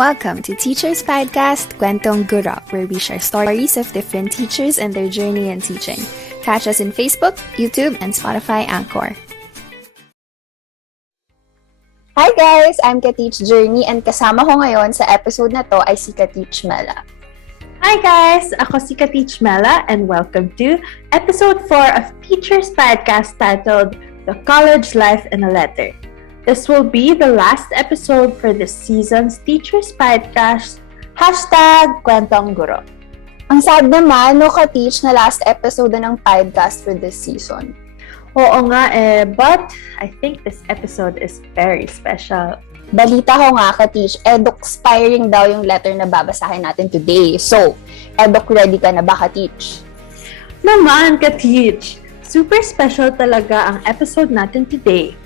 Welcome to Teachers Piedcast, Kwentong Guro, where we share stories of different teachers and their journey in teaching. Catch us in Facebook, YouTube, and Spotify Anchor. Hi guys! I'm Ka-Teach Journey and kasama ko ngayon sa episode na to ay si Ka-Teach Mela. Hi guys! Ako si Ka-Teach Mela and welcome to episode 4 of Teachers Piedcast titled The College Life in a Letter. This will be the last episode for this season's Teachers Piedcast, #Kwentong Guro. Ang sad naman, no Ka-Teach, na last episode na ng podcast for this season. Oo nga but I think this episode is very special. Balita ko nga, Ka-Teach, educ-spiring daw yung letter na babasahin natin today. So, educ ready ka na ba, Ka-Teach? Naman, Ka-Teach! Super special talaga ang episode natin today.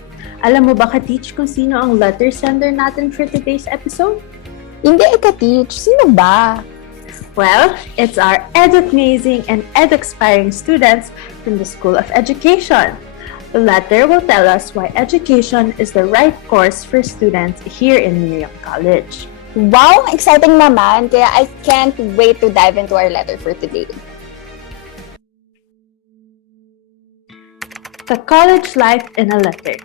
Alam mo ba, Ka-Teach, kung sino ang letter sender natin for today's episode? Hindi, Ka-Teach. Sino ba? Well, it's our educ-amazing and educ-aspiring students from the School of Education. The letter will tell us why education is the right course for students here in Miriam College. Wow! Exciting naman! Kaya I can't wait to dive into our letter for today. The College Life in a Letter.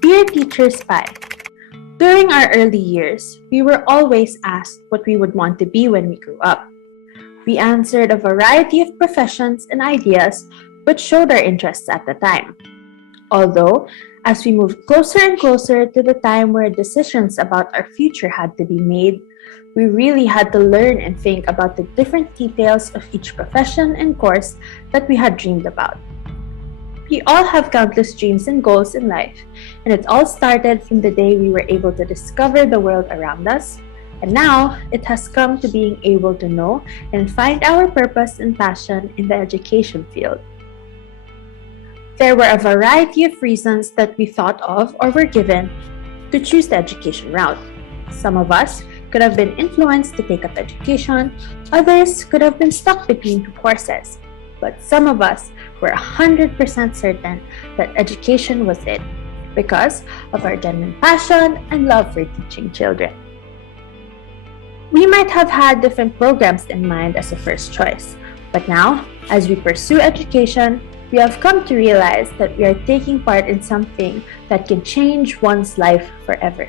Dear Teachers P.I.E, during our early years, we were always asked what we would want to be when we grew up. We answered a variety of professions and ideas which showed our interests at the time. Although, as we moved closer and closer to the time where decisions about our future had to be made, we really had to learn and think about the different details of each profession and course that we had dreamed about. We all have countless dreams and goals in life, and it all started from the day we were able to discover the world around us, and now it has come to being able to know and find our purpose and passion in the education field. There were a variety of reasons that we thought of or were given to choose the education route. Some of us could have been influenced to take up education, others could have been stuck between two courses. But some of us were 100% certain that education was it because of our genuine passion and love for teaching children. We might have had different programs in mind as a first choice, but now, as we pursue education, we have come to realize that we are taking part in something that can change one's life forever.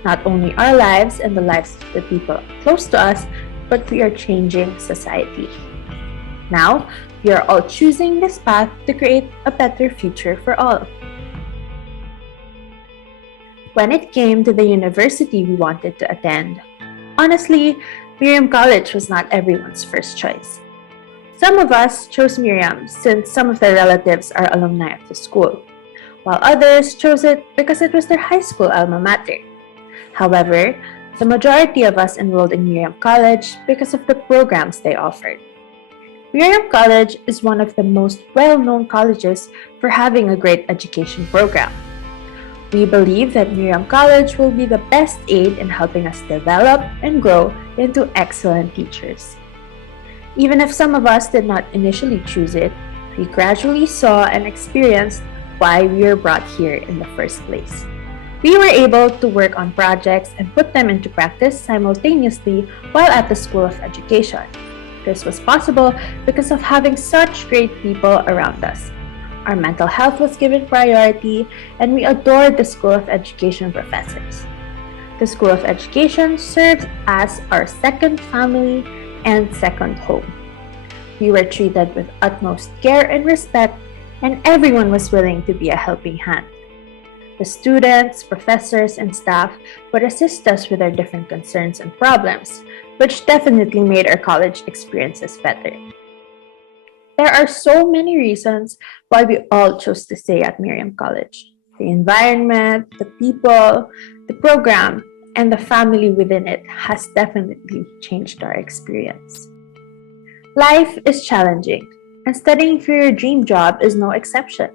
Not only our lives and the lives of the people close to us, but we are changing society. Now, we are all choosing this path to create a better future for all. When it came to the university we wanted to attend, honestly, Miriam College was not everyone's first choice. Some of us chose Miriam since some of their relatives are alumni of the school, while others chose it because it was their high school alma mater. However, the majority of us enrolled in Miriam College because of the programs they offered. Miriam College is one of the most well-known colleges for having a great education program. We believe that Miriam College will be the best aid in helping us develop and grow into excellent teachers. Even if some of us did not initially choose it, we gradually saw and experienced why we were brought here in the first place. We were able to work on projects and put them into practice simultaneously while at the School of Education. This was possible because of having such great people around us. Our mental health was given priority, and we adored the School of Education professors. The School of Education served as our second family and second home. We were treated with utmost care and respect, and everyone was willing to be a helping hand. The students, professors, and staff would assist us with our different concerns and problems, which definitely made our college experiences better. There are so many reasons why we all chose to stay at Miriam College. The environment, the people, the program, and the family within it has definitely changed our experience. Life is challenging, and studying for your dream job is no exception.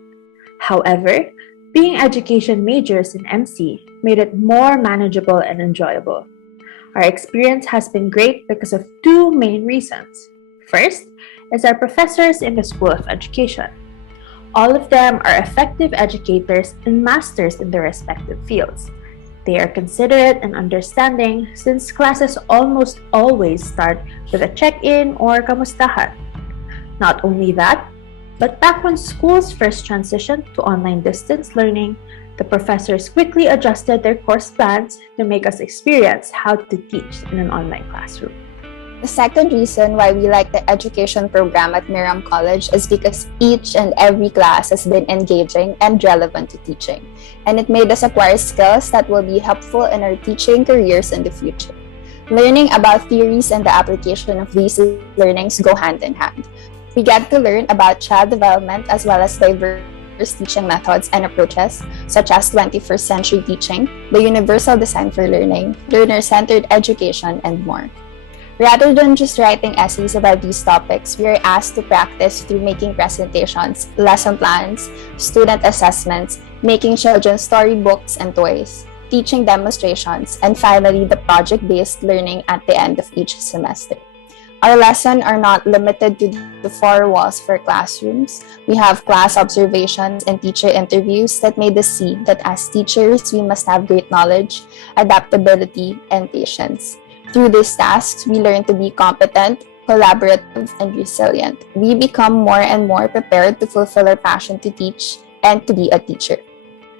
However, being education majors in MC made it more manageable and enjoyable. Our experience has been great because of two main reasons. First is our professors in the School of Education. All of them are effective educators and masters in their respective fields. They are considerate and understanding since classes almost always start with a check-in or kamustahan. Not only that, but back when schools first transitioned to online distance learning, the professors quickly adjusted their course plans to make us experience how to teach in an online classroom. The second reason why we like the education program at Miriam College is because each and every class has been engaging and relevant to teaching, and it made us acquire skills that will be helpful in our teaching careers in the future. Learning about theories and the application of these learnings go hand in hand. We get to learn about child development as well as diverse teaching methods and approaches, such as 21st century teaching, the universal design for learning, learner-centered education, and more. Rather than just writing essays about these topics, we are asked to practice through making presentations, lesson plans, student assessments, making children's storybooks and toys, teaching demonstrations, and finally, the project-based learning at the end of each semester. Our lessons are not limited to the four walls for classrooms. We have class observations and teacher interviews that made us see that as teachers, we must have great knowledge, adaptability, and patience. Through these tasks, we learn to be competent, collaborative, and resilient. We become more and more prepared to fulfill our passion to teach and to be a teacher.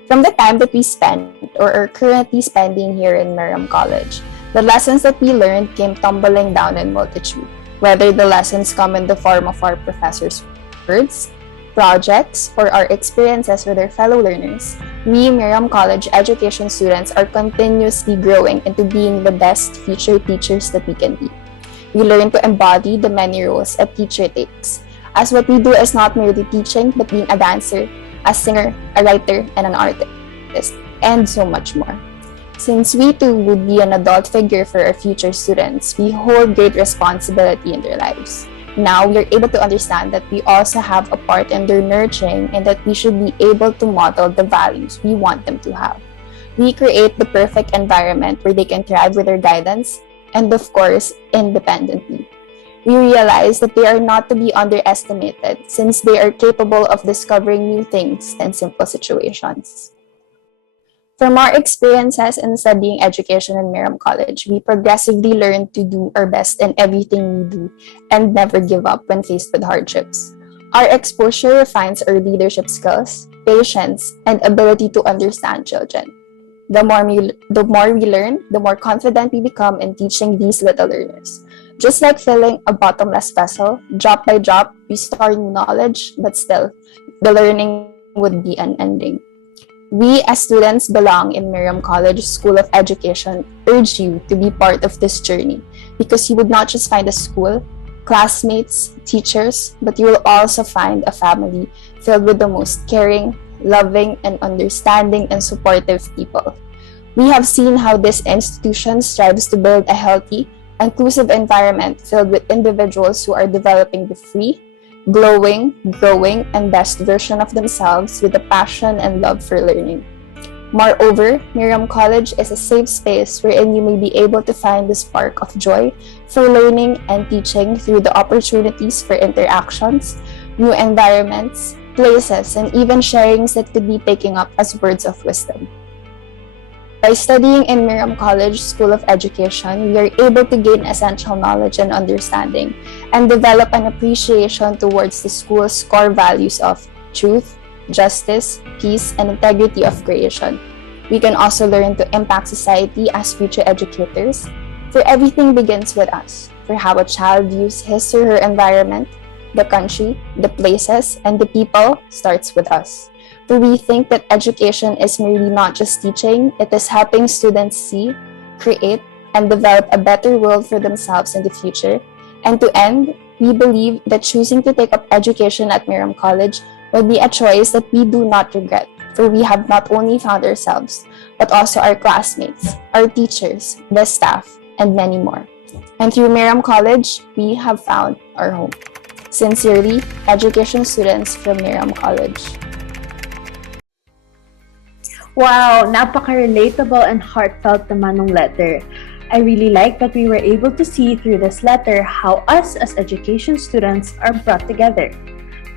From the time that we spent or are currently spending here in Miriam College, the lessons that we learned came tumbling down in multitude. Whether the lessons come in the form of our professors' words, projects, or our experiences with our fellow learners, we Miriam College education students are continuously growing into being the best future teachers that we can be. We learn to embody the many roles a teacher takes, as what we do is not merely teaching, but being a dancer, a singer, a writer, and an artist, and so much more. Since we too would be an adult figure for our future students, we hold great responsibility in their lives. Now we are able to understand that we also have a part in their nurturing and that we should be able to model the values we want them to have. We create the perfect environment where they can thrive with our guidance and, of course, independently. We realize that they are not to be underestimated since they are capable of discovering new things in simple situations. From our experiences in studying education in Miriam College, we progressively learn to do our best in everything we do and never give up when faced with hardships. Our exposure refines our leadership skills, patience, and ability to understand children. The more we learn, the more confident we become in teaching these little learners. Just like filling a bottomless vessel, drop by drop, we store new knowledge, but still, the learning would be unending. We as students belong in Miriam College School of Education urge you to be part of this journey because you would not just find a school, classmates, teachers, but you will also find a family filled with the most caring, loving, and understanding and supportive people. We have seen how this institution strives to build a healthy, inclusive environment filled with individuals who are developing the free, glowing, growing, and best version of themselves with a passion and love for learning. Moreover, Miriam College is a safe space wherein you may be able to find the spark of joy for learning and teaching through the opportunities for interactions, new environments, places, and even sharings that could be taken up as words of wisdom. By studying in Miriam College School of Education, we are able to gain essential knowledge and understanding and develop an appreciation towards the school's core values of truth, justice, peace, and integrity of creation. We can also learn to impact society as future educators, for everything begins with us, for how a child views his or her environment, the country, the places, and the people starts with us. For we think that education is merely not just teaching, it is helping students see, create, and develop a better world for themselves in the future. And to end, we believe that choosing to take up education at Miriam College will be a choice that we do not regret, for we have not only found ourselves, but also our classmates, our teachers, the staff, and many more. And through Miriam College, we have found our home. Sincerely, education students from Miriam College. Wow, napaka-relatable and heartfelt naman ng letter. I really like that we were able to see through this letter how us as education students are brought together.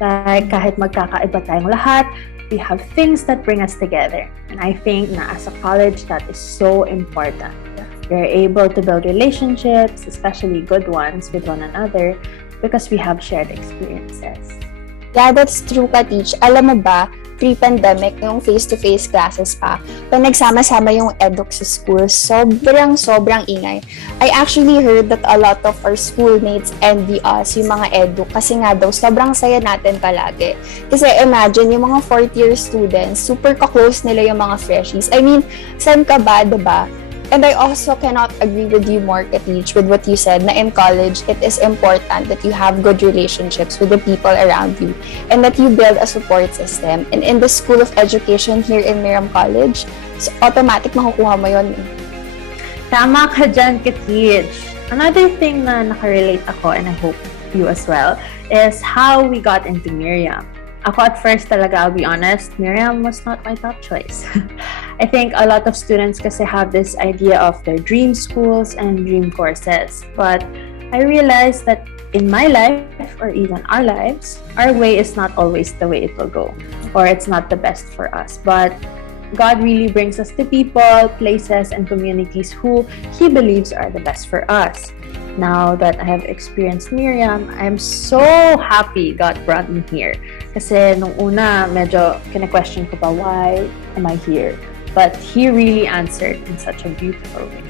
Like kahit magkakaiba tayong lahat, We have things that bring us together. And I think na as a college, that is so important. We're able to build relationships, especially good ones, with one another because we have shared experiences. Yeah, that's true, Ka-teach. Alam mo ba, pre-pandemic, yung face-to-face classes pa, pag nagsama-sama yung educ sa school, sobrang ingay. I actually heard that a lot of our schoolmates envy us, yung mga educ, kasi nga daw, sobrang saya natin palagi. Kasi imagine, yung mga fourth-year students, super ka-close nila yung mga freshies. I mean, saan ka ba, diba? And I also cannot agree with you more, Ka-teach, with what you said, na in college, it is important that you have good relationships with the people around you and that you build a support system. And in the School of Education here in Miriam College, so automatic makukuha mo yun. Tama ka dyan, Ka-teach. Another thing na nakarelate ako, and I hope you as well, is how we got into Miriam. Ako at first talaga, I'll be honest, Miriam was not my top choice. I think a lot of students kasi have this idea of their dream schools and dream courses. But I realized that in my life, or even our lives, our way is not always the way it will go. Or it's not the best for us. But God really brings us to people, places, and communities who He believes are the best for us. Now that I have experienced Miriam, I'm so happy God brought me here. Kasi nung una, medyo kina-question ko pa, why am I here? But He really answered in such a beautiful way.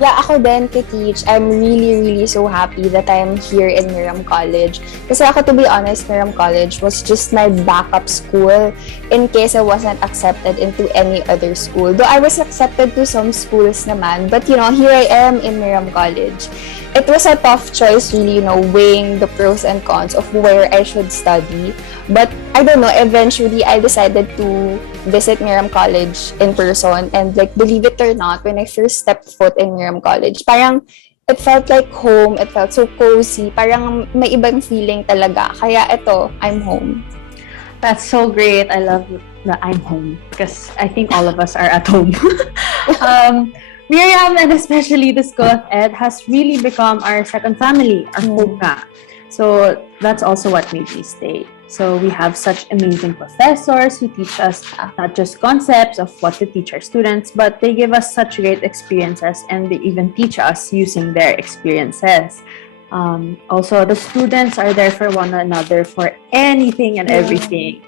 Yeah, ako din, Ka-teach. I'm really so happy that I'm here in Miriam College. Kasi ako, to be honest, Miriam College was just my backup school in case I wasn't accepted into any other school. Though I was accepted to some schools naman, but here I am in Miriam College. It was a tough choice, really, weighing the pros and cons of where I should study. But I don't know, eventually I decided to visit Miriam College in person, and believe it or not, when I first stepped foot in Miriam College, parang it felt like home, it felt so cozy, parang may ibang feeling talaga. Kaya ito, I'm home. That's so great. I love that I'm home because I think all of us are at home. Miriam, and especially the School of Ed, has really become our second family, our home nga. So that's also what made me stay. So we have such amazing professors who teach us not just concepts of what to teach our students, but they give us such great experiences, and they even teach us using their experiences. Also, the students are there for one another for anything and everything.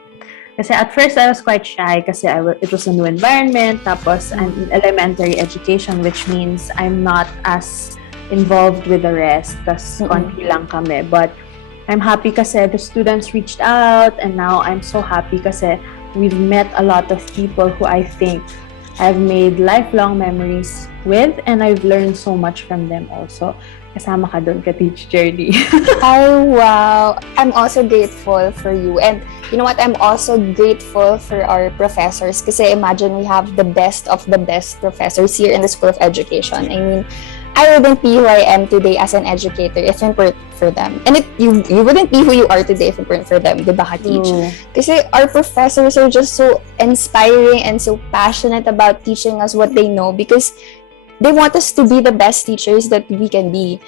Kasi at first, I was quite shy kasi it was a new environment. Tapos, I'm in elementary education, which means I'm not as involved with the rest kasi konti lang kami. But I'm happy kasi the students reached out, and now I'm so happy kasi we've met a lot of people who I think I've made lifelong memories with, and I've learned so much from them also. Kasama ka doon, Ka-teach journey. Oh, wow. I'm also grateful for you. And you know what? I'm also grateful for our professors kasi imagine we have the best of the best professors here in the School of Education. I mean, I wouldn't be who I am today as an educator if it weren't for them. And you wouldn't be who you are today if it weren't for them, diba, Ka-teach? Kasi our professors are just so inspiring and so passionate about teaching us what they know because they want us to be the best teachers that we can be.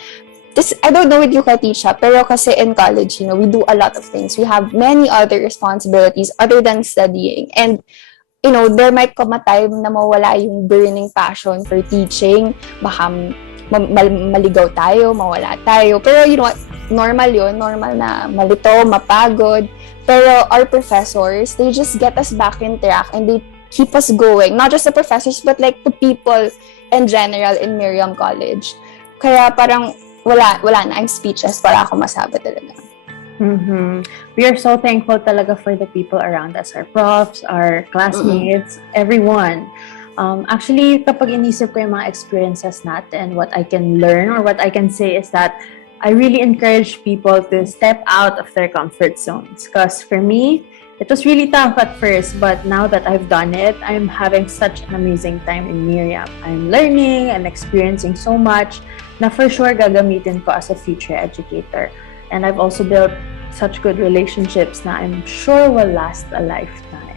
This, I don't know with you, Ka-teach, pero kasi in college, we do a lot of things. We have many other responsibilities other than studying. And there might come a time na mawala yung burning passion for teaching. Baka maligaw tayo, mawala tayo. Pero normal yun. Normal na malito, mapagod. Pero our professors, they just get us back in track and they keep us going. Not just the professors, but the people in general in Miriam College. Kaya parang wala na. I'm speechless. Wala ako masabi talaga. We are so thankful talaga for the people around us, our profs, our classmates, everyone. Actually, kapag inisip ko yung mga experiences natin, what I can learn or what I can say is that I really encourage people to step out of their comfort zones. Because for me, it was really tough at first, but now that I've done it, I'm having such an amazing time in Miriam. I'm learning and experiencing so much na for sure gagamitin ko as a future educator. And I've also built such good relationships na I'm sure will last a lifetime.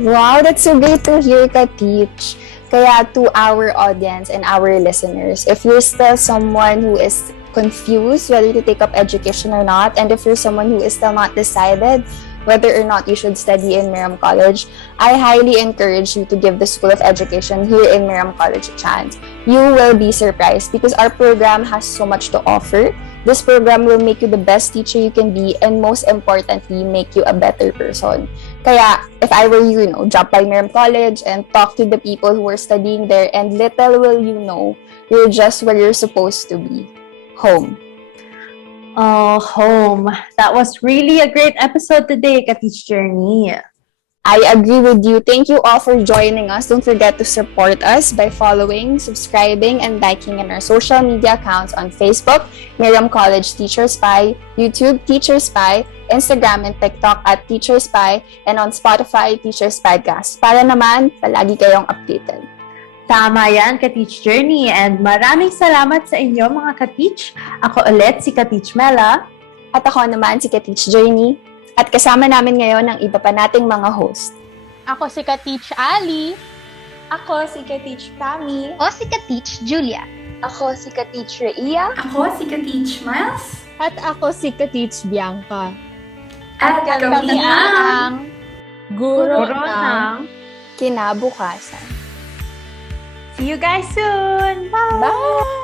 Wow, that's so great to hear, Ka-teach. Kaya to our audience and our listeners, if you're still someone who is confused whether to take up education or not, and if you're someone who is still not decided, whether or not you should study in Miriam College, I highly encourage you to give the School of Education here in Miriam College a chance. You will be surprised because our program has so much to offer. This program will make you the best teacher you can be and most importantly, make you a better person. Kaya, if I were you, drop by Miriam College and talk to the people who are studying there, and little will you know, you're just where you're supposed to be. Home. Oh, home. That was really a great episode today, Ka-Teach Journey. I agree with you. Thank you all for joining us. Don't forget to support us by following, subscribing, and liking in our social media accounts on Facebook, Miriam College Teachers P.I.E, YouTube, Teachers P.I.E, Instagram and TikTok at Teachers P.I.E, and on Spotify, Teachers Piedcast. Para naman, palagi kayong updated. Tama yan, Ka-Teach Journey. And maraming salamat sa inyo, mga Ka-Teach. Ako ulit si Ka-Teach Mela. At ako naman si Ka-Teach Journey. At kasama namin ngayon ang iba pa nating mga host. Ako si Ka-Teach Ali. Ako si Ka-Teach Pami. Ako si Ka-Teach Julia. Ako si Ka-Teach Rhea. Ako si Ka-Teach Miles. At ako si Ka-Teach Bianca. At kami ang Guro Guro ng ng Kinabukasan. See you guys soon! Bye! Bye!